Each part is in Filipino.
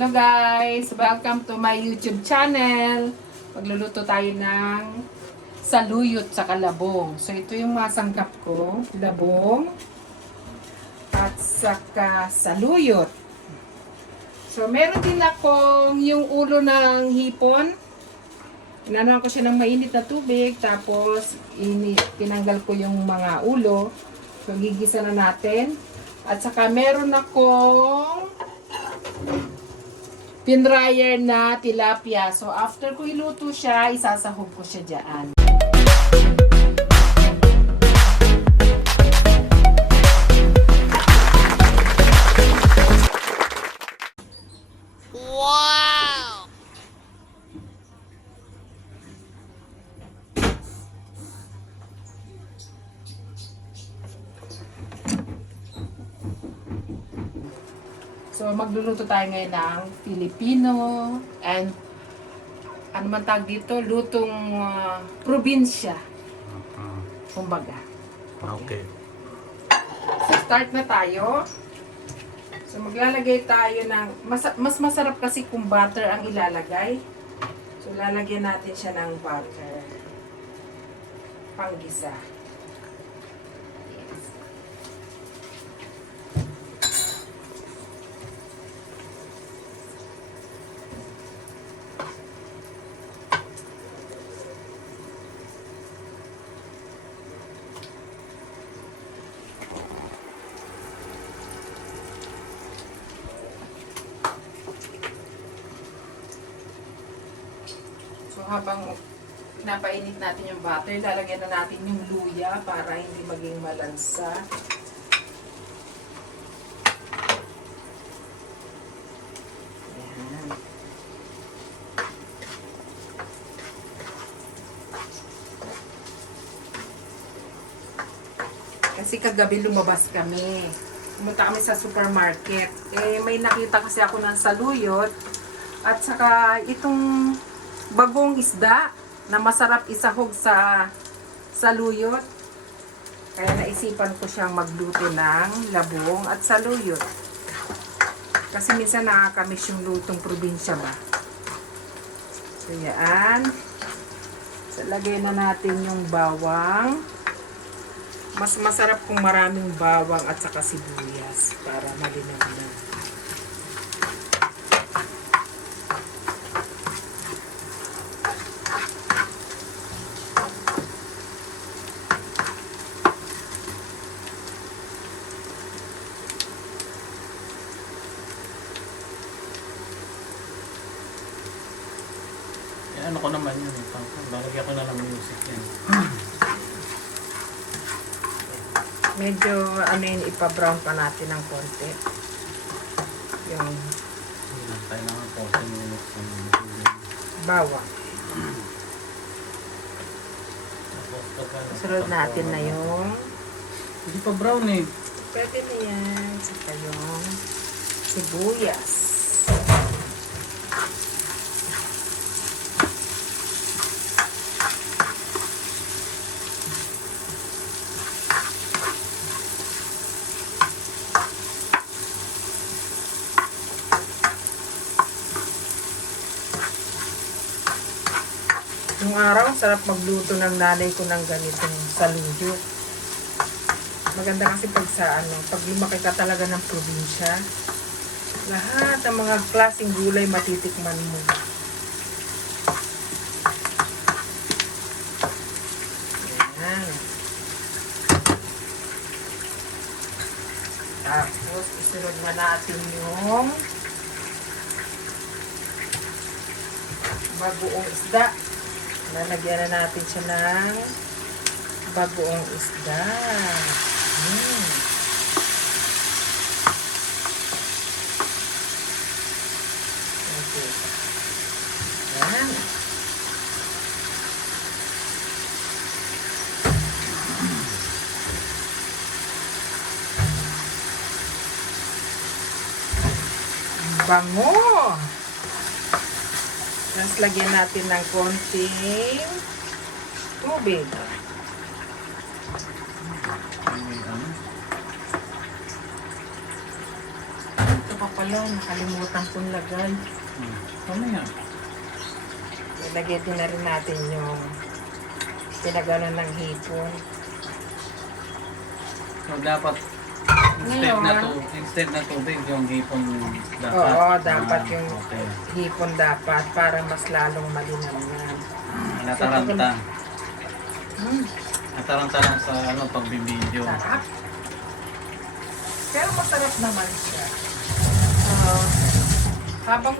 Hello guys! Welcome to my YouTube channel. Magluluto tayo ng saluyot sa kalabong. So ito yung mga sangkap ko. Labong at saka saluyot. So meron din akong yung ulo ng hipon. Inanuhan ko siya ng mainit na tubig. Tapos tinanggal ko yung mga ulo. So gigisa na natin. At saka meron akong pinryer na tilapia. So, after ko iluto siya, isasahog ko siya dyan. Wow! So, magluluto tayo ngayon ng Filipino and ano man tawag dito, lutong probinsya. Kumbaga. Okay. So, start na tayo. So, maglalagay tayo ng, mas masarap kasi kung butter ang ilalagay. So, lalagyan natin siya ng butter. Panggisa. Yes. So, habang pinapainit natin yung butter, lalagyan na natin yung luya para hindi maging malansa. Ayan. Kasi kagabi lumabas kami. Pumunta kami sa supermarket. Eh, may nakita kasi ako ng saluyot at saka itong bagong isda na masarap isahog sa saluyot. Kaya naisipan ko siyang magluto ng labong at saluyot. Kasi minsan nakakamiss yung lutong probinsya ba. So yan. So lagay na natin yung bawang. Mas masarap kung maraming bawang at saka sibuyas para malinaw. Ano ko naman yun eh. Lalagyan ko na lang music yan. Medyo ano yun, ipa-brown pa natin ng konti. Yung Tayo na nga 40 minutes. bawang. Sunod natin na yung Hindi pa brown eh. pwede na yan. Saka yung sibuyas. Nung araw, sarap magluto ng nanay ko ng ganitong saluyot. Maganda kasi pag sa pag lumaki ka talaga ng probinsya, lahat ng mga klaseng gulay matitikman mo. Ayan. Tapos, isunod na natin yung bagoong isda. Lalagyan na natin siya ng bagoong isda. Okay. Yan. Bango! Tapos lagyan natin ng konting tubig. pala, nakalimutan kong lagay. Ano yan? Ilagay din na rin natin yung pinagalan ng hipon. So dapat instead na tubig yung hipon dapat. Oo, dapat yung okay. hipon dapat para mas lalong malinamnam. Nataranta. Hmm, Nataranta lang sa pagbibideo. sarap. Pero masarap naman siya. Habang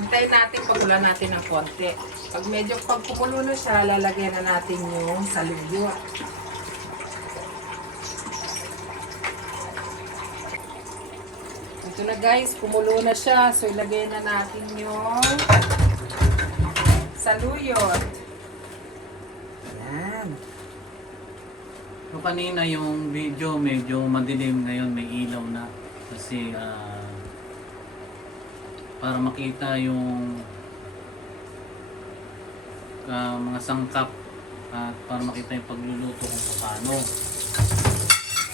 hintayin natin, pagulan natin ng konti. Pag medyo pagkumulo na siya, lalagyan na natin yung saluyot. Ito na guys, kumulo na siya. So ilagay na natin yung saluyot. Yan. So kanina yung video medyo madilim, ngayon may ilaw na kasi para makita yung mga sangkap at para makita yung pagluluto kung paano.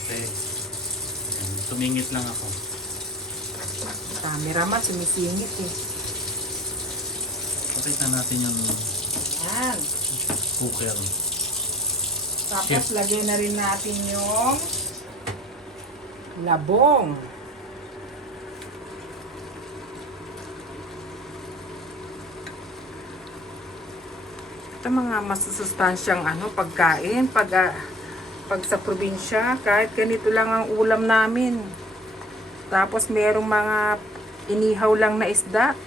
Okay. Tumingit lang ako. Camera man, sumisingit eh. Pakita natin yung Yan. cooker. Tapos lagyan na rin natin yung labong. Ito mga masusustansyang pagkain pag sa probinsya, kahit ganito lang ang ulam namin. Tapos merong mga inihaw lang na isda.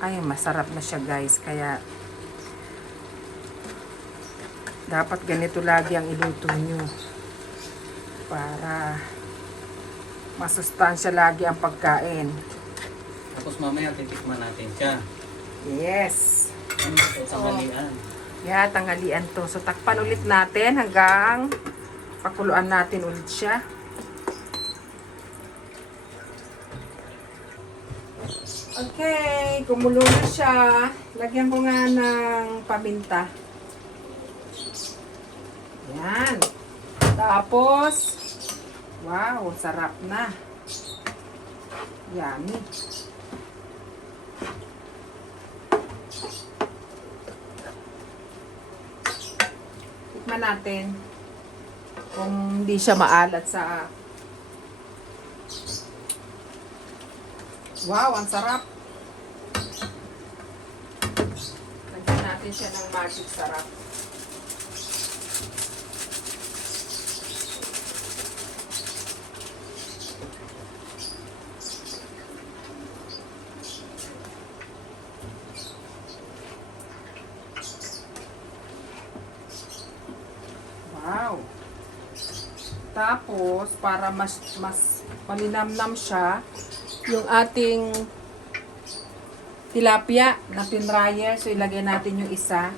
Ay, masarap na siya guys. Kaya dapat ganito lagi ang iluto nyo. Para masustansya lagi ang pagkain. Tapos mamaya titikman natin siya. Yes. Ano ito? Tanghalian. Yeah, tanghalian to. So takpan ulit natin hanggang pakuluan natin ulit siya. Okay, kumulo na siya. Lagyan ko nga ng paminta. Yan. Tapos, wow, sarap na. Yummy. Tikman natin kung hindi siya maalat sa... Wow, ang sarap. Lagyan natin siya ng magic sarap. Wow. Tapos, para mas malinamnam siya, yung ating tilapia na pinryer. So, ilagay natin yung isa.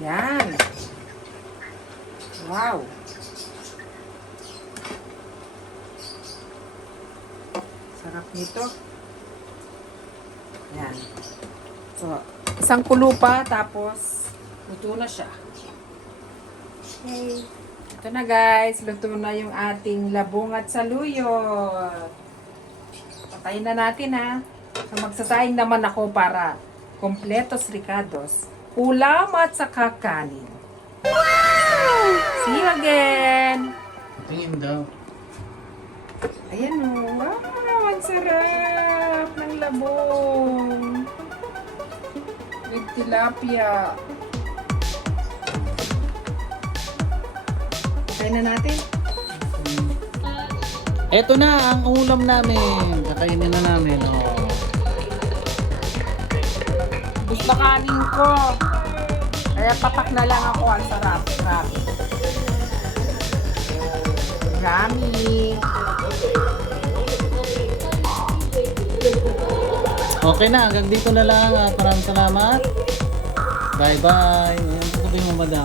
Yan. Wow. Sarap nito. Yan. So, isang kulo pa, tapos luto na siya. Okay. Ito na guys, luto na yung ating labong at saluyot. Patayin na natin ha. So magsasaing naman ako para kompletos ricados, ulam at saka kanin. Wow! See you again! Tingin daw. Ayan o. Wow! Ang sarap ng labong. With tilapia. Patayin na natin. Eto na ang ulam namin. Kakainin na namin. Oh. Gusto kanin ko. Kaya papak na lang ako. Ang sarap. Grabe. Yummy. Okay na, hanggang dito na lang. Maraming salamat. Bye-bye. Ayan, sasabihin mo, madam.